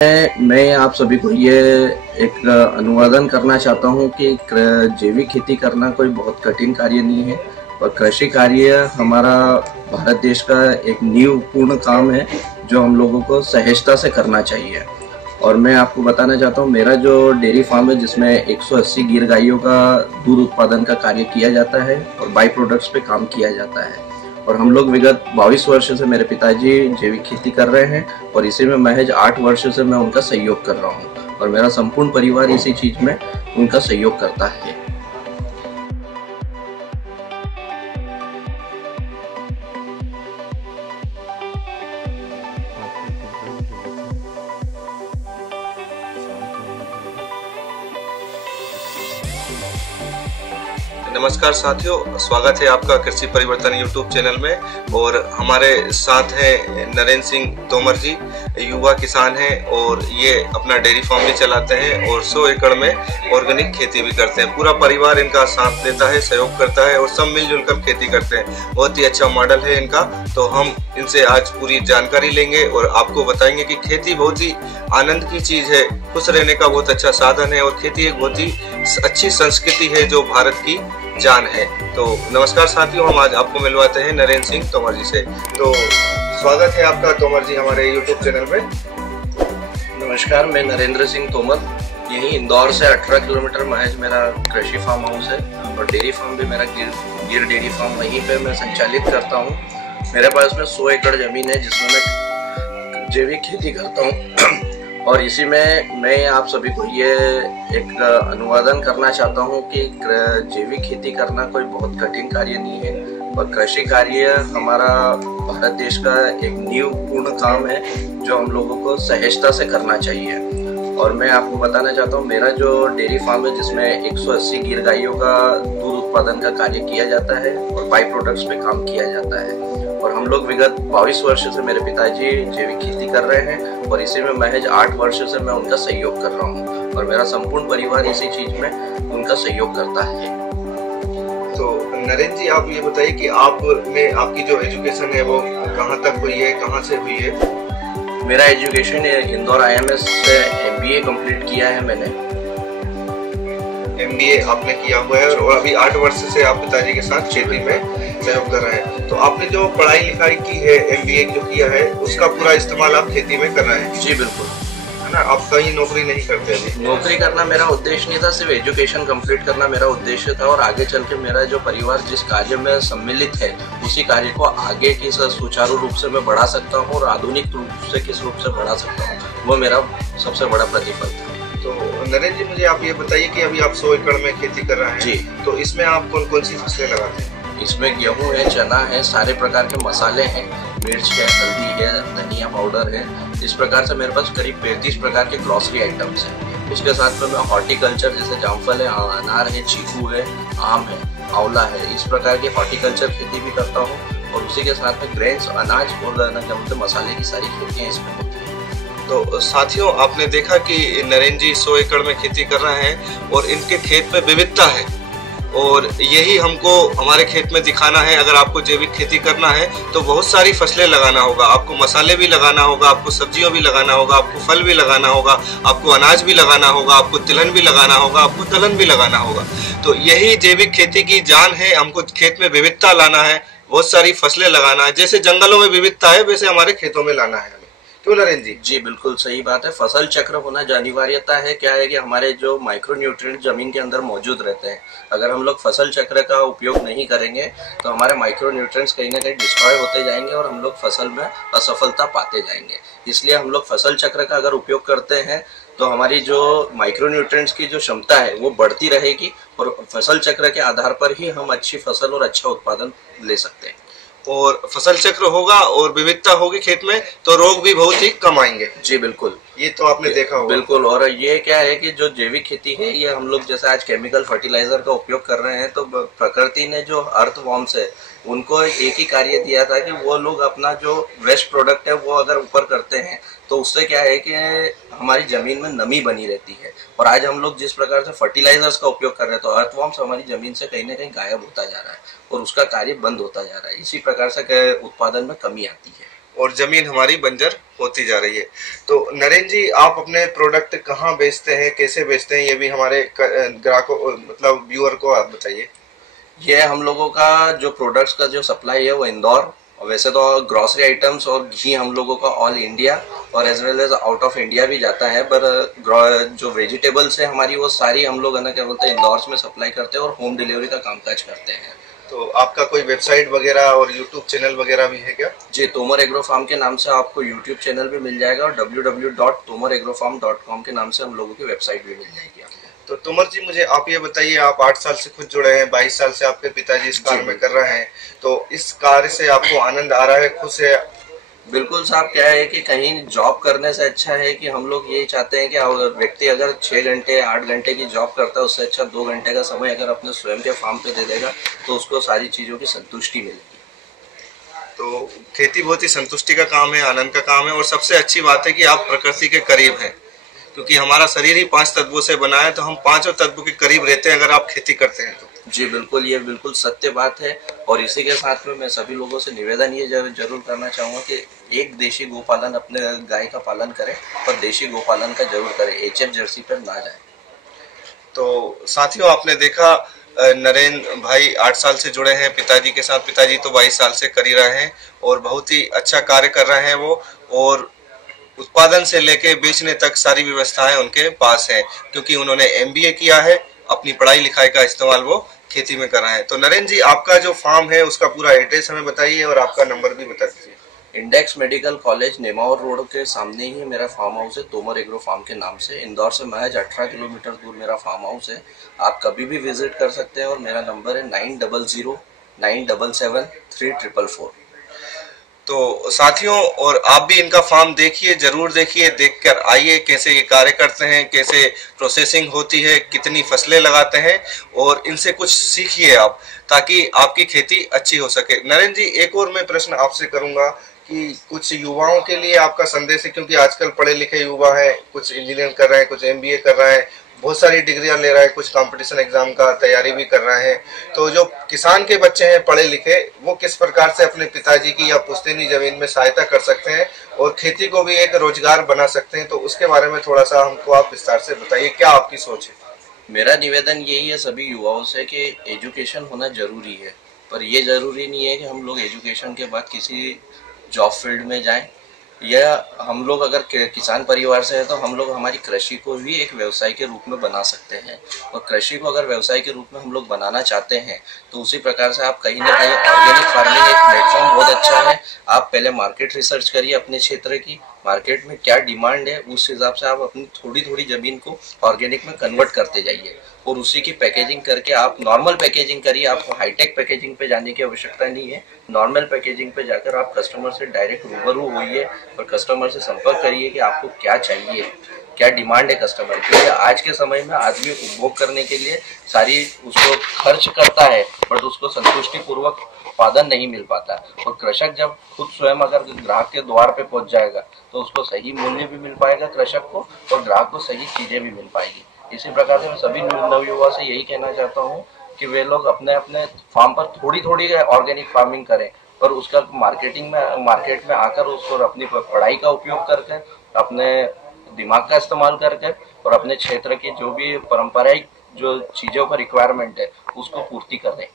मैं आप सभी को ये एक अनुवादन करना चाहता हूँ कि जैविक खेती करना कोई बहुत कठिन कार्य नहीं है और कृषि कार्य हमारा भारत देश का एक नींवपूर्ण काम है जो हम लोगों को सहजता से करना चाहिए। और मैं आपको बताना चाहता हूँ, मेरा जो डेयरी फार्म है जिसमें 180 गिर गायों का दूध उत्पादन का कार्य किया जाता है और बाई प्रोडक्ट्स पे काम किया जाता है। और हम लोग विगत 22 वर्ष से मेरे पिताजी जैविक खेती कर रहे हैं और इसी में महज 8 वर्ष से मैं उनका सहयोग कर रहा हूँ और मेरा संपूर्ण परिवार इसी चीज में उनका सहयोग करता है। नमस्कार साथियों, स्वागत है आपका कृषि परिवर्तन यूट्यूब चैनल में। और हमारे साथ हैं नरेंद्र सिंह तोमर जी, युवा किसान हैं और ये अपना डेयरी फार्म भी चलाते हैं और 100 एकड़ में ऑर्गेनिक खेती भी करते हैं। पूरा परिवार इनका साथ देता है, सहयोग करता है और सब मिलजुल कर खेती करते हैं। बहुत ही अच्छा मॉडल है इनका। तो हम इनसे आज पूरी जानकारी लेंगे और आपको बताएंगे कि खेती बहुत ही आनंद की चीज है, खुश रहने का बहुत अच्छा साधन है और खेती एक बहुत ही अच्छी संस्कृति है जो भारत की जान है। तो नमस्कार साथियों, हम आज आपको मिलवाते हैं नरेंद्र सिंह तोमर जी से। तो स्वागत है आपका तोमर जी हमारे यूट्यूब चैनल में। नमस्कार, मैं नरेंद्र सिंह तोमर, यही इंदौर से 18 किलोमीटर महज मेरा कृषि फार्म हाउस है और डेयरी फार्म भी मेरा गिर डेयरी फार्म वहीं पे मैं संचालित करता हूँ। मेरे पास में 100 एकड़ जमीन है जिसमें मैं जैविक खेती करता हूँ और इसी में मैं आप सभी को ये एक अनुवादन करना चाहता हूँ कि जैविक खेती करना कोई बहुत कठिन कार्य नहीं है और कृषि कार्य हमारा भारत देश का एक नींवपूर्ण काम है जो हम लोगों को सहजता से करना चाहिए। और मैं आपको बताना चाहता हूँ, मेरा जो डेयरी फार्म है जिसमें 180 गिर गायों का दूध उत्पादन का कार्य किया जाता है और बाई प्रोडक्ट्स पे काम किया जाता है। और हम लोग विगत 22 वर्ष से मेरे पिताजी जैविक खेती कर रहे हैं और इसी में महज 8 वर्ष से मैं उनका सहयोग कर रहा हूँ और मेरा संपूर्ण परिवार इसी चीज में उनका सहयोग करता है। तो नरेंद्र जी, आप ये बताइए कि आप में आपकी जो एजुकेशन है वो कहाँ तक हुई है, कहाँ से हुई है? मेरा एजुकेशन इंदौर IMS से MBA कंप्लीट किया है मैंने। MBA आपने किया हुआ है और अभी 8 वर्ष से आप पिताजी के साथ खेती में सहयोग कर रहे हैं। तो आपने जो पढ़ाई लिखाई की है, MBA जो किया है, उसका पूरा इस्तेमाल आप खेती में कर रहे हैं? जी बिल्कुल, है ना। आप कहीं नौकरी नहीं करते अभी? नौकरी करना मेरा उद्देश्य नहीं था, सिर्फ एजुकेशन कंप्लीट करना मेरा उद्देश्य था और आगे चल के मेरा जो परिवार जिस कार्य में सम्मिलित है उसी कार्य को आगे किस सुचारू रूप से मैं बढ़ा सकता हूँ और आधुनिक रूप से किस रूप से बढ़ा सकता हूँ, वो मेरा सबसे बड़ा प्रतिफल था। तो नरेंद्र जी, मुझे आप ये बताइए कि अभी आप 100 एकड़ में खेती कर रहे हैं जी, तो इसमें आप कौन कौन सी फसलें लगाते हैं? इसमें गेहूं है, चना है, सारे प्रकार के मसाले हैं, मिर्च है, हल्दी है, धनिया पाउडर है। इस प्रकार से मेरे पास करीब 35 प्रकार के ग्रोसरी आइटम्स हैं। उसके साथ में मैं हॉर्टिकल्चर जैसे जामफल है, अनार है, चीकू है, आम है, आंवला है, इस प्रकार की हॉर्टिकल्चर खेती भी करता हूँ और उसी के साथ में ग्रेन्स, अनाज और मसाले की सारी खेतियाँ इसमें होती हैं। तो साथियों, आपने देखा कि नरेंद्र जी 100 एकड़ में खेती कर रहे हैं और इनके खेत में विविधता है और यही हमको हमारे खेत में दिखाना है। अगर आपको जैविक खेती करना है तो बहुत सारी फसलें लगाना होगा, आपको मसाले भी लगाना होगा, आपको सब्जियों भी लगाना होगा, आपको फल भी लगाना होगा, आपको अनाज भी लगाना होगा, आपको तिलहन भी लगाना होगा, आपको दलहन भी लगाना होगा। तो यही जैविक खेती की जान है। हमको खेत में विविधता लाना है, बहुत सारी फसलें लगाना है। जैसे जंगलों में विविधता है वैसे हमारे खेतों में लाना है। क्यों नरेंद्र जी? जी बिल्कुल सही बात है। फसल चक्र होना अनिवार्यता है। क्या है कि हमारे जो माइक्रो न्यूट्रिएंट जमीन के अंदर मौजूद रहते हैं, अगर हम लोग फसल चक्र का उपयोग नहीं करेंगे तो हमारे माइक्रो न्यूट्रिएंट्स कहीं ना कहीं डिस्ट्रॉय होते जाएंगे और हम लोग फसल में असफलता पाते जाएंगे। इसलिए हम लोग फसल चक्र का अगर उपयोग करते हैं तो हमारी जो माइक्रो न्यूट्रिएंट्स की जो क्षमता है वो बढ़ती रहेगी और फसल चक्र के आधार पर ही हम अच्छी फसल और अच्छा उत्पादन ले सकते हैं। और फसल चक्र होगा और विविधता होगी खेत में तो रोग भी बहुत ही कम आएंगे। जी बिल्कुल, ये तो आपने देखा होगा। बिल्कुल। और ये क्या है कि जो जैविक खेती है ये हम लोग जैसे आज केमिकल फर्टिलाइजर का उपयोग कर रहे हैं तो प्रकृति ने जो अर्थवॉर्म्स है उनको एक ही कार्य दिया था कि वो लोग अपना जो वेस्ट प्रोडक्ट है वो अगर ऊपर करते हैं तो उससे क्या है कि हमारी जमीन में नमी बनी रहती है। और आज हम लोग जिस प्रकार से फर्टिलाइजर्स का उपयोग कर रहे हैं तो अर्थवॉर्म्स हमारी जमीन से कहीं ना कहीं गायब होता जा रहा है और उसका कार्य बंद होता जा रहा है। इसी प्रकार से उत्पादन में कमी आती है। और जमीन हमारी बंजर होती जा रही है। तो नरेंद्र जी, आप अपने प्रोडक्ट कहाँ बेचते हैं, कैसे बेचते हैं, ये भी हमारे ग्राहकों मतलब व्यूअर को आप बताइए। ये हम लोगों का जो प्रोडक्ट्स का जो सप्लाई है वो इंदौर, और वैसे तो ग्रोसरी आइटम्स और घी हम लोगों का ऑल इंडिया और as well as out of India भी जाता है, पर जो वेजिटेबल्स है हमारी वो सारी हम लोग है ना क्या बोलते हैं इंदौर में सप्लाई करते हैं और होम डिलीवरी का कामकाज करते हैं। तो आपका कोई वेबसाइट वगैरह और यूट्यूब चैनल वगैरह भी है क्या? जी, तोमर एग्रो फार्म के नाम से आपको यूट्यूब चैनल भी मिल जाएगा और www.tomaregrofarm.com के नाम से हम लोगों की वेबसाइट भी मिल जाएगी आपको। तो तोमर जी, मुझे आप ये बताइए, आप 8 साल से खुद जुड़े हैं, 22 साल से आपके पिताजी इस कार्य में कर रहे हैं, तो इस कार्य से आपको आनंद आ रहा है, खुश है? बिल्कुल साहब, क्या है कि कहीं जॉब करने से अच्छा है कि हम लोग यही चाहते हैं कि व्यक्ति अगर 6 घंटे 8 घंटे की जॉब करता है उससे अच्छा 2 घंटे का समय अगर अपने स्वयं के फार्म पे दे देगा तो उसको सारी चीज़ों की संतुष्टि मिलेगी। तो खेती बहुत ही संतुष्टि का काम है, आनंद का काम है, और सबसे अच्छी बात है कि आप प्रकृति के करीब हैं, क्योंकि हमारा शरीर ही 5 तत्वों से बना है, तो हम 5 तत्वों के करीब रहते हैं अगर आप खेती करते हैं तो। जी बिल्कुल, ये बिल्कुल सत्य बात है। और इसी के साथ में मैं सभी लोगों से निवेदन ये जरूर करना चाहूँगा कि एक देशी गोपालन, अपने गाय का पालन करें, पर देशी गोपालन का जरूर करें, HF जर्सी पर ना जाए। तो साथियों, आपने देखा नरेंद्र भाई 8 साल से जुड़े हैं पिताजी के साथ, पिताजी तो 22 साल से कर ही रहे हैं और बहुत ही अच्छा कार्य कर रहे हैं वो, और उत्पादन से लेके बेचने तक सारी व्यवस्थाएं उनके पास है, क्योंकि उन्होंने MBA किया है, अपनी पढ़ाई लिखाई का इस्तेमाल वो खेती में कर रहे हैं। तो नरेंद्र जी, आपका जो फार्म है उसका पूरा एड्रेस हमें बताइए और आपका नंबर भी बता दीजिए। Index medical college Nemawar road के सामने ही मेरा फार्म हाउस है, तोमर एग्रो फार्म के नाम से। इंदौर से महज 18 किलोमीटर दूर मेरा फार्म हाउस है। आप कभी भी विजिट कर सकते हैं और मेरा नंबर है 9009773444। तो साथियों, और आप भी इनका फार्म देखिए, जरूर देखिए, देखकर आइए कैसे ये कार्य करते हैं, कैसे प्रोसेसिंग होती है, कितनी फसलें लगाते हैं, और इनसे कुछ सीखिए आप, ताकि आपकी खेती अच्छी हो सके। नरेंद्र जी, एक और मैं प्रश्न आपसे करूंगा कि कुछ युवाओं के लिए आपका संदेश है, क्योंकि आजकल पढ़े लिखे युवा हैं, कुछ इंजीनियर कर रहे हैं, कुछ MBA कर रहे हैं, बहुत सारी डिग्रियां ले रहा है, कुछ कंपटीशन एग्जाम का तैयारी भी कर रहे हैं। तो जो किसान के बच्चे हैं पढ़े लिखे, वो किस प्रकार से अपने पिताजी की या पुश्तैनी जमीन में सहायता कर सकते हैं और खेती को भी एक रोजगार बना सकते हैं, तो उसके बारे में थोड़ा सा हमको आप विस्तार से बताइए, क्या आपकी सोच है? मेरा निवेदन यही है सभी युवाओं से कि एजुकेशन होना जरूरी है, पर यह जरूरी नहीं है कि हम लोग एजुकेशन के बाद किसी जॉब फील्ड में जाएं, या हम लोग अगर किसान परिवार से है तो हम लोग हमारी कृषि को भी एक व्यवसाय के रूप में बना सकते हैं। और कृषि को अगर व्यवसाय के रूप में हम लोग बनाना चाहते हैं तो उसी प्रकार से आप कहीं ना कहीं ऑर्गेनिक फार्मिंग एक प्लेटफॉर्म बहुत अच्छा है। आप पहले मार्केट रिसर्च करिए, अपने क्षेत्र की मार्केट में क्या डिमांड है, उस हिसाब से आप अपनी थोड़ी थोड़ी जमीन को ऑर्गेनिक में कन्वर्ट करते जाइए और उसी की पैकेजिंग करके आप नॉर्मल पैकेजिंग करिए। आपको हाईटेक पैकेजिंग पे जाने की आवश्यकता नहीं है, नॉर्मल पैकेजिंग पे जाकर आप कस्टमर से डायरेक्ट रूबरू होइए और कस्टमर से संपर्क करिए कि आपको क्या चाहिए, क्या डिमांड है कस्टमर की। आज के समय में आदमी उपभोग करने के लिए सारी उसको खर्च करता है, बट उसको संतुष्टि पूर्वक उत्पादन नहीं मिल पाता। और कृषक जब खुद स्वयं अगर ग्राहक के द्वार पे पहुंच जाएगा तो उसको सही मूल्य भी मिल पाएगा कृषक को, और ग्राहक को सही चीजें भी मिल पाएगी। इसी प्रकार से मैं सभी नवयुवा से यही कहना चाहता हूँ कि वे लोग अपने अपने फार्म पर थोड़ी थोड़ी ऑर्गेनिक फार्मिंग करें, पर उसका मार्केट में आकर उसको अपनी पढ़ाई का उपयोग करके, अपने दिमाग का इस्तेमाल करके और अपने क्षेत्र की जो भी पारंपरिक जो चीजों का रिक्वायरमेंट है उसको पूर्ति करें।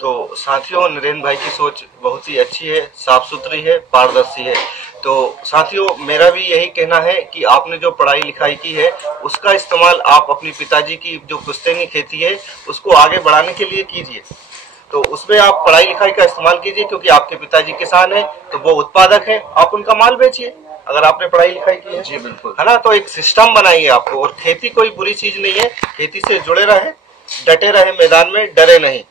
तो साथियों, नरेंद्र भाई की सोच बहुत ही अच्छी है, साफ सुथरी है, पारदर्शी है। तो साथियों, मेरा भी यही कहना है कि आपने जो पढ़ाई लिखाई की है उसका इस्तेमाल आप अपनी पिताजी की जो पुश्तैनी खेती है उसको आगे बढ़ाने के लिए कीजिए। तो उसमें आप पढ़ाई लिखाई का इस्तेमाल कीजिए, क्योंकि आपके पिताजी किसान है तो वो उत्पादक है, आप उनका माल बेचिए अगर आपने पढ़ाई लिखाई की है। जी बिल्कुल, है ना। तो एक सिस्टम बनाइए आपको, और खेती कोई बुरी चीज नहीं है, खेती से जुड़े रहे, डटे रहे मैदान में, डरे नहीं।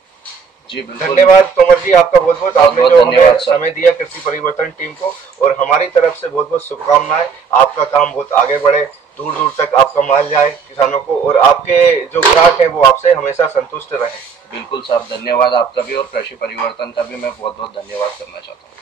जी बिल्कुल। धन्यवाद तोमर जी, आपका बहुत बहुत, आपने जो हमें समय दिया कृषि परिवर्तन टीम को, और हमारी तरफ से बहुत बहुत शुभकामनाएं। आपका काम बहुत आगे बढ़े, दूर दूर तक आपका माल जाए किसानों को, और आपके जो ग्राहक हैं वो आपसे हमेशा संतुष्ट रहें। बिल्कुल साहब, धन्यवाद आपका भी, और कृषि परिवर्तन का भी मैं बहुत बहुत धन्यवाद करना चाहता हूँ।